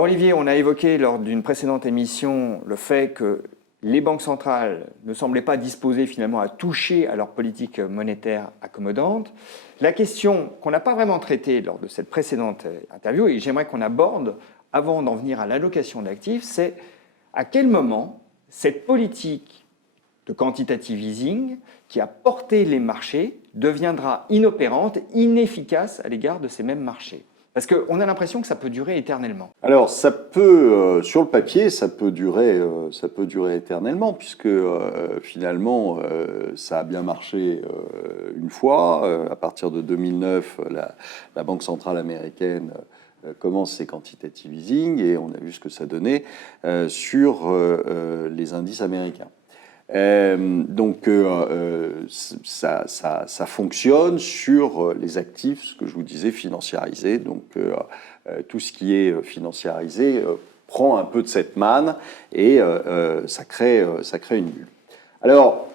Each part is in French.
Alors Olivier, on a évoqué lors d'une précédente émission le fait que les banques centrales ne semblaient pas disposées finalement à toucher à leur politique monétaire accommodante. La question qu'on n'a pas vraiment traitée lors de cette précédente interview, et j'aimerais qu'on aborde avant d'en venir à l'allocation d'actifs, c'est à quel moment cette politique de quantitative easing qui a porté les marchés deviendra inopérante, inefficace à l'égard de ces mêmes marchés. Parce qu'on a l'impression que ça peut durer éternellement. Alors, ça peut, sur le papier, ça peut durer éternellement, puisque finalement, ça a bien marché une fois. À partir de 2009, la Banque centrale américaine commence ses quantitative easing, et on a vu ce que ça donnait sur les indices américains. Donc ça fonctionne sur les actifs, ce que je vous disais, financiarisés. Donc tout ce qui est financiarisé prend un peu de cette manne et ça crée une bulle. Alors,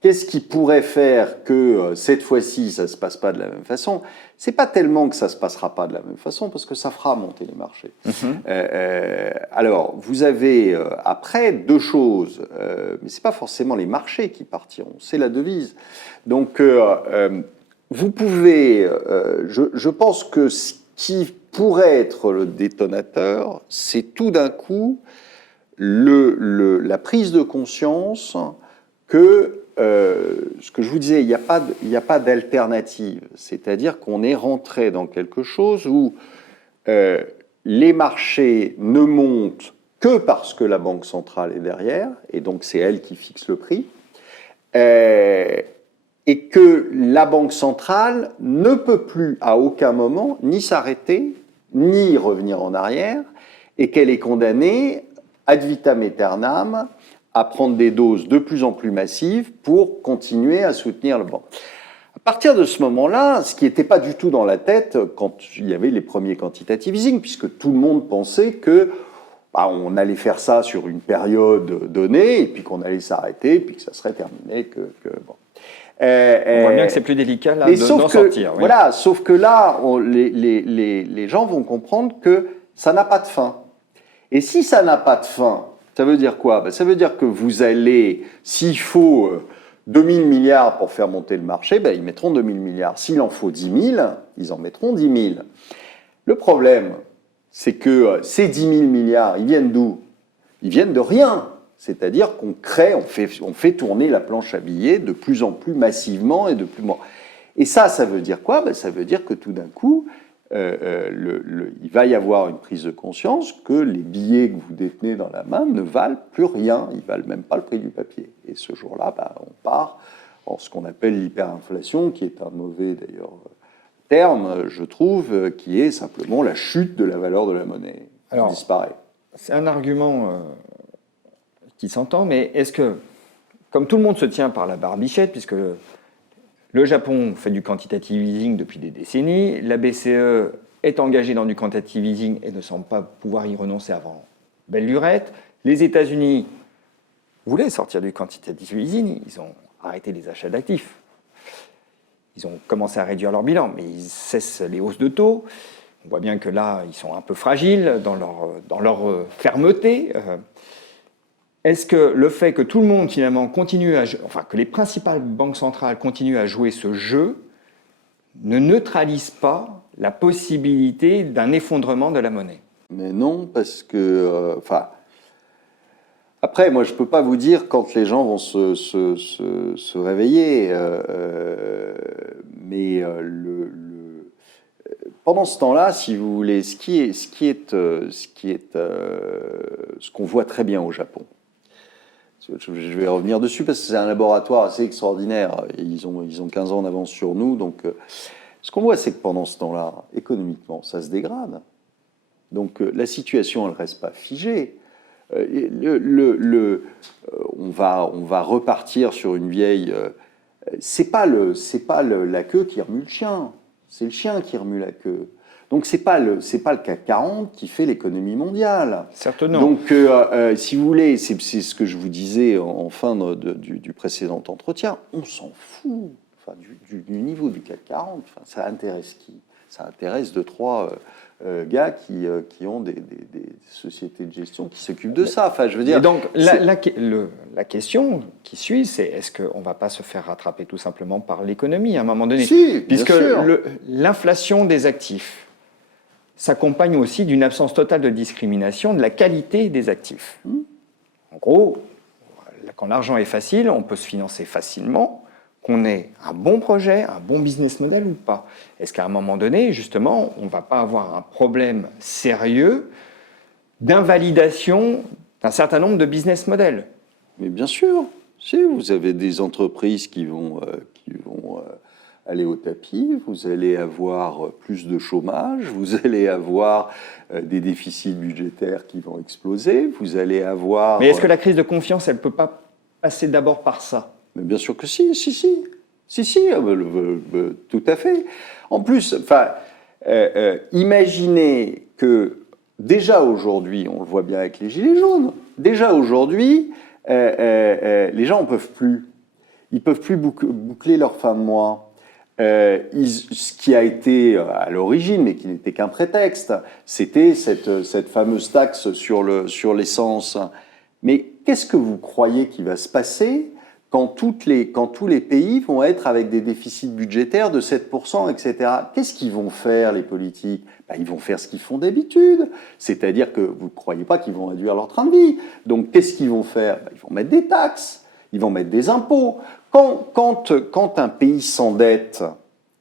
qu'est-ce qui pourrait faire que cette fois-ci, ça ne se passe pas de la même façon? C'est pas tellement que ça ne se passera pas de la même façon, parce que ça fera monter les marchés. Alors, vous avez après deux choses, mais ce n'est pas forcément les marchés qui partiront, c'est la devise. Donc, vous pouvez, je pense que ce qui pourrait être le détonateur, c'est tout d'un coup la prise de conscience que ce que je vous disais, il n'y a pas d'alternative. C'est-à-dire qu'on est rentré dans quelque chose où les marchés ne montent que parce que la Banque centrale est derrière, et donc c'est elle qui fixe le prix, et que la Banque centrale ne peut plus à aucun moment ni s'arrêter, ni revenir en arrière, et qu'elle est condamnée ad vitam aeternam à prendre des doses de plus en plus massives pour continuer à soutenir le banc. À partir de ce moment-là, ce qui n'était pas du tout dans la tête quand il y avait les premiers quantitative easing, puisque tout le monde pensait que on allait faire ça sur une période donnée, et puis qu'on allait s'arrêter, et puis que ça serait terminé. Bon. On voit bien que c'est plus délicat là, d'en sortir. Oui. Voilà, sauf que là, les gens vont comprendre que ça n'a pas de fin. Et si ça n'a pas de fin, ça veut dire quoi? Ça veut dire que vous allez, s'il faut 2000 milliards pour faire monter le marché, ils mettront 2000 milliards. S'il en faut 10 000, ils en mettront 10 000. Le problème, c'est que ces 10 000 milliards, ils viennent d'où? Ils viennent de rien. C'est-à-dire qu'on crée, on fait tourner la planche à billets de plus en plus massivement et de plus... Et ça veut dire quoi? Ça veut dire que tout d'un coup, il va y avoir une prise de conscience que les billets que vous détenez dans la main ne valent plus rien, ils ne valent même pas le prix du papier. Et ce jour-là, on part en ce qu'on appelle l'hyperinflation, qui est un mauvais d'ailleurs terme, je trouve, qui est simplement la chute de la valeur de la monnaie. Alors, qui disparaît. C'est un argument qui s'entend, mais est-ce que, comme tout le monde se tient par la barbichette, puisque le Japon fait du quantitative easing depuis des décennies, la BCE est engagée dans du quantitative easing et ne semble pas pouvoir y renoncer avant belle lurette. Les États-Unis voulaient sortir du quantitative easing, ils ont arrêté les achats d'actifs. Ils ont commencé à réduire leur bilan, mais ils cessent les hausses de taux. On voit bien que là, ils sont un peu fragiles dans leur fermeté. Est-ce que le fait que tout le monde finalement continue que les principales banques centrales continuent à jouer ce jeu ne neutralise pas la possibilité d'un effondrement de la monnaie? Mais non, parce que... Après, moi, je ne peux pas vous dire quand les gens vont se réveiller, mais pendant ce temps-là, si vous voulez, ce qu'on voit très bien au Japon, je vais revenir dessus parce que c'est un laboratoire assez extraordinaire. Ils ont 15 ans d'avance sur nous. Donc, ce qu'on voit, c'est que pendant ce temps-là, économiquement, ça se dégrade. Donc, la situation, elle ne reste pas figée. On va repartir sur une vieille... c'est pas la queue qui remue le chien. C'est le chien qui remue la queue. Donc, c'est pas le CAC 40 qui fait l'économie mondiale. Certainement. Donc, si vous voulez, c'est ce que je vous disais en fin du précédent entretien, on s'en fout du niveau du CAC 40. Ça intéresse qui? Ça intéresse 2-3 gars qui ont des sociétés de gestion qui s'occupent de ça. Enfin, je veux dire. Et donc, la question qui suit, c'est est-ce qu'on ne va pas se faire rattraper tout simplement par l'économie à un moment donné? Si, bien puisque sûr. l'inflation des actifs s'accompagne aussi d'une absence totale de discrimination de la qualité des actifs. En gros, quand l'argent est facile, on peut se financer facilement, qu'on ait un bon projet, un bon business model ou pas. Est-ce qu'à un moment donné, justement, on ne va pas avoir un problème sérieux d'invalidation d'un certain nombre de business models? Mais bien sûr, si vous avez des entreprises qui vont aller au tapis, vous allez avoir plus de chômage, vous allez avoir des déficits budgétaires qui vont exploser, vous allez avoir... Mais est-ce que la crise de confiance, elle ne peut pas passer d'abord par ça? Mais bien sûr que si, tout à fait. En plus, imaginez que déjà aujourd'hui, on le voit bien avec les Gilets jaunes, déjà aujourd'hui, les gens n'en peuvent plus. Ils ne peuvent plus boucler leur fin de mois. Ce qui a été à l'origine, mais qui n'était qu'un prétexte, c'était cette fameuse taxe sur l'essence. Mais qu'est-ce que vous croyez qui va se passer quand tous les pays vont être avec des déficits budgétaires de 7%, etc. Qu'est-ce qu'ils vont faire, les politiques? Ils vont faire ce qu'ils font d'habitude. C'est-à-dire que vous ne croyez pas qu'ils vont réduire leur train de vie. Donc, qu'est-ce qu'ils vont faire? Ils vont mettre des taxes, ils vont mettre des impôts. Quand un pays s'endette,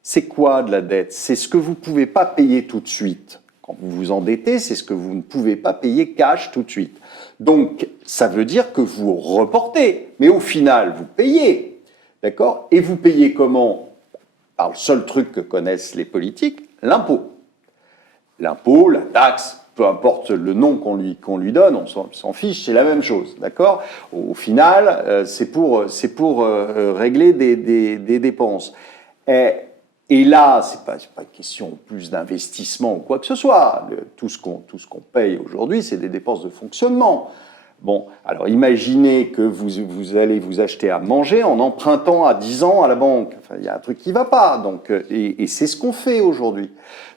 c'est quoi de la dette? C'est ce que vous ne pouvez pas payer tout de suite. Quand vous vous endettez, c'est ce que vous ne pouvez pas payer cash tout de suite. Donc, ça veut dire que vous reportez, mais au final, vous payez. D'accord? Et vous payez comment? Par le seul truc que connaissent les politiques, l'impôt. L'impôt, la taxe, peu importe le nom qu'on lui donne, on s'en fiche, c'est la même chose. D'accord? Au final, c'est pour régler des dépenses. Et là, c'est pas une question plus d'investissement ou quoi que ce soit. Tout ce qu'on paye aujourd'hui, c'est des dépenses de fonctionnement. Bon, alors imaginez que vous allez vous acheter à manger en empruntant à 10 ans à la banque. Enfin, il y a un truc qui ne va pas. Donc, et c'est ce qu'on fait aujourd'hui.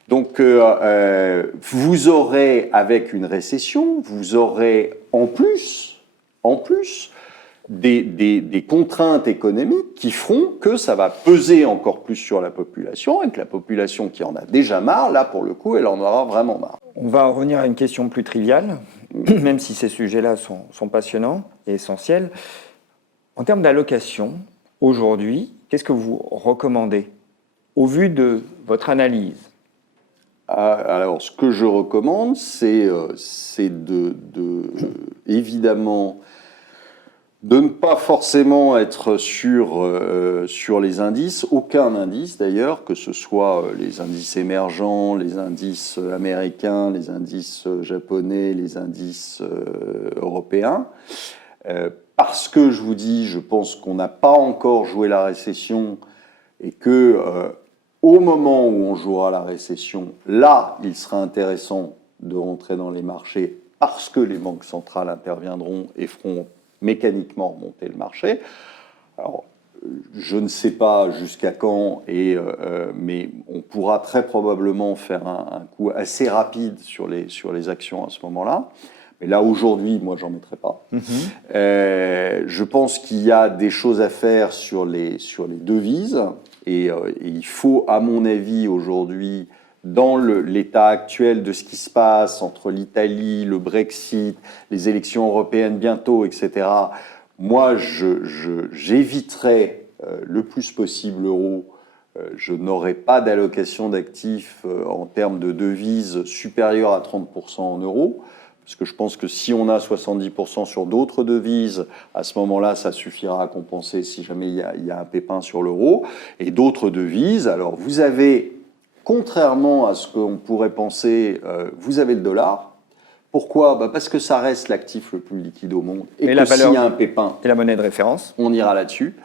Donc, vous aurez, avec une récession, vous aurez en plus, des contraintes économiques qui feront que ça va peser encore plus sur la population et que la population qui en a déjà marre, là, pour le coup, elle en aura vraiment marre. On va revenir à une question plus triviale, même si ces sujets-là sont passionnants et essentiels. En termes d'allocation, aujourd'hui, qu'est-ce que vous recommandez au vu de votre analyse? Alors, ce que je recommande, c'est évidemment de ne pas forcément être sur les indices, aucun indice d'ailleurs, que ce soit les indices émergents, les indices américains, les indices japonais, les indices européens. Parce que, je vous dis, je pense qu'on n'a pas encore joué la récession et que au moment où on jouera la récession, là, il sera intéressant de rentrer dans les marchés parce que les banques centrales interviendront et feront mécaniquement remonter le marché. Alors, je ne sais pas jusqu'à quand, mais on pourra très probablement faire un coup assez rapide sur les actions à ce moment-là. Mais là, aujourd'hui, moi, j'en mettrai pas. Je pense qu'il y a des choses à faire sur les devises. Et il faut, à mon avis, aujourd'hui, dans l'état actuel de ce qui se passe entre l'Italie, le Brexit, les élections européennes bientôt, etc., moi, j'éviterai le plus possible l'euro. Je n'aurai pas d'allocation d'actifs en termes de devises supérieure à 30% en euros. Parce que je pense que si on a 70% sur d'autres devises, à ce moment-là, ça suffira à compenser si jamais il y a un pépin sur l'euro. Et d'autres devises, alors vous avez, contrairement à ce qu'on pourrait penser, vous avez le dollar. Pourquoi? Parce que ça reste l'actif le plus liquide au monde. Et que s'il y a un pépin... Et la monnaie de référence. On ira là-dessus,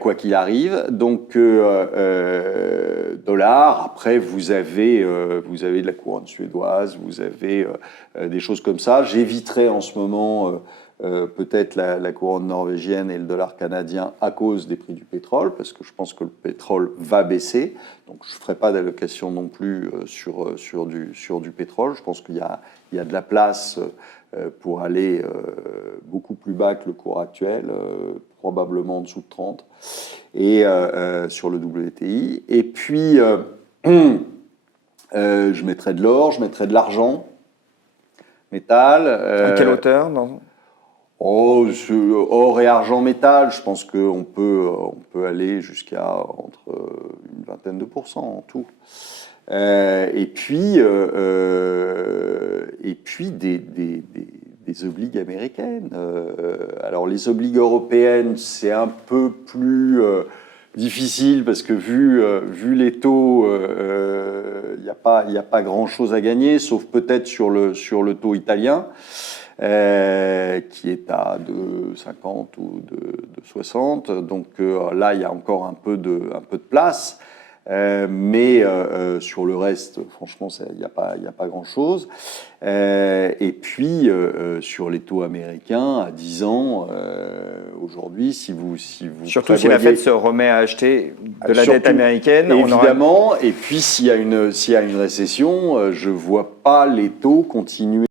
quoi qu'il arrive. Donc, dollar. Après, vous avez de la couronne suédoise, vous avez des choses comme ça. J'éviterai en ce moment peut-être la couronne norvégienne et le dollar canadien à cause des prix du pétrole, parce que je pense que le pétrole va baisser. Donc je ne ferai pas d'allocation non plus sur du pétrole. Je pense qu'il y a de la place pour aller beaucoup plus bas que le cours actuel, probablement en dessous de 30, et sur le WTI. Et puis, je mettrai de l'or, je mettrai de l'argent, métal. À quelle hauteur Or et argent métal, je pense qu'on peut aller jusqu'à entre une vingtaine de pourcents en tout. Et puis des obligues américaines. Alors les obligues européennes, c'est un peu plus difficile parce que vu les taux, il n'y a pas grand-chose à gagner, sauf peut-être sur le taux italien. Qui est à 2,50 ou 2,60. Donc là, il y a encore un peu de place. Mais sur le reste, franchement, il n'y a pas grand-chose. Et puis, sur les taux américains, à 10 ans, aujourd'hui, si vous surtout si la Fed se remet à acheter de la dette américaine. Évidemment. Et puis, s'il y a une récession, je ne vois pas les taux continuer